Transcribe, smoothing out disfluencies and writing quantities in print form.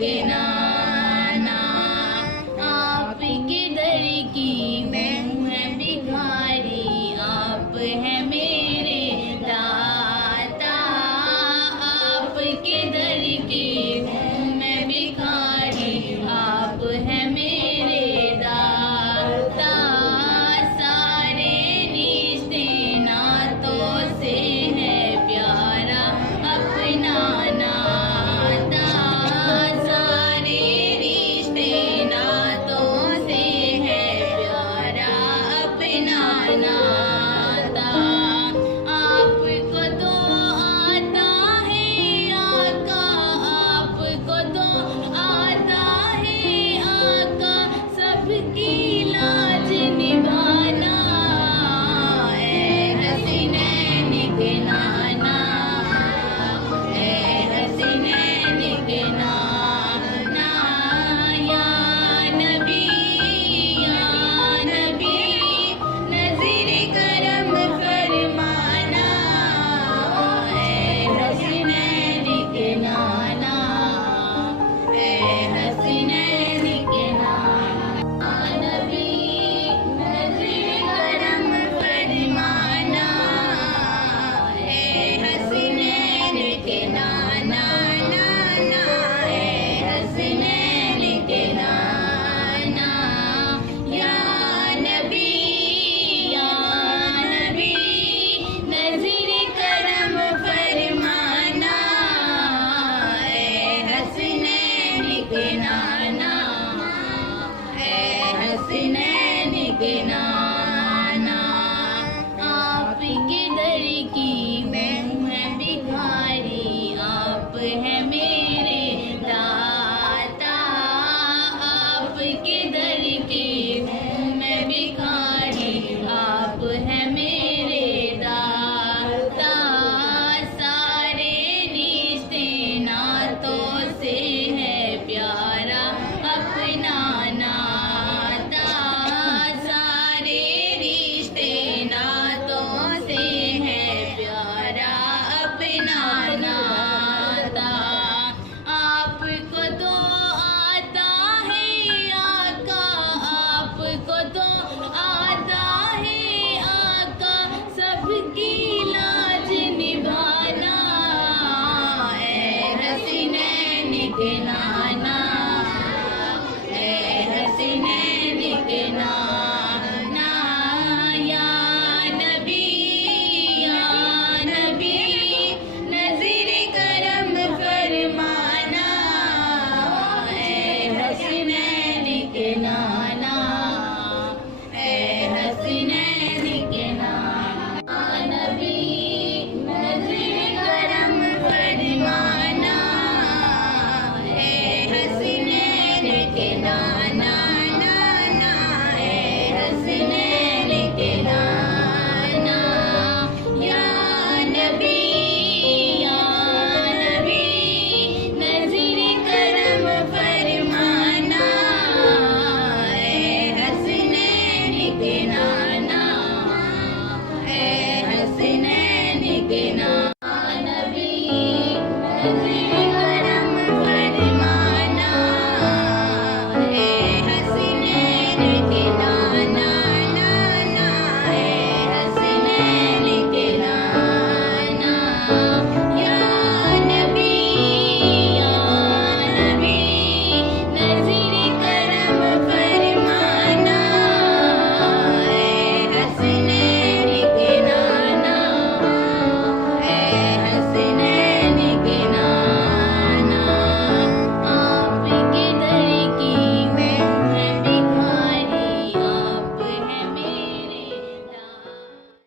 के नाना, आप के दर की मैं भिखारी, आप है मेरे दाता। आप के दर की मैं भिखारी, आप है मेरे दाता। सारे रिश्ते नातों से है प्यारा अपना नाता। सारे रिश्ते नातों से है प्यारा अपना नाता। आपको तो आता है आका, आपको तो आता है आका, सबकी लाज निभाना। ए हसीनैन के नाना, ए हसीनैन के नाना, या नबी नज़ीर करम फरमाना। ए हसीनैन के नाना, ए हसीनैन के नाना, नबी नज़ीर करम फरमाना। ए हसीनैन के नाना, नाना, ए हसीनैन के नाना, या नबी नज़ीर करम फरमाना। ए हसीनैन के नाना, ए हसीनैन के नाना, आप के दर की मैं भिखारी, आप है मेरे दाता। आप के दर की मैं भिखारी, आप है मेरे दाता। सारे रिश्ते नातों से है प्यारा अपना नाता। सारे रिश्ते नातों से है प्यारा अपना नाता। आपको तो आता है आका, आपको तो आता है आका, सबकी लाज निभाना। ए हसीनैन के नाना, ए हसीनैन के नाना, या नबी नज़ीर करम फरमाना। ए हसीनैन के नाना, ए हसीनैन के नाना, नबी नज़ीर करम फरमाना। ए हसीनैन के नाना, नाना, ए हसीनैन के नाना, या नबी नज़ीर करम फरमाना। ए हसीनैन के नाना, ए हसीनैन के नाना, नबी नज़ीर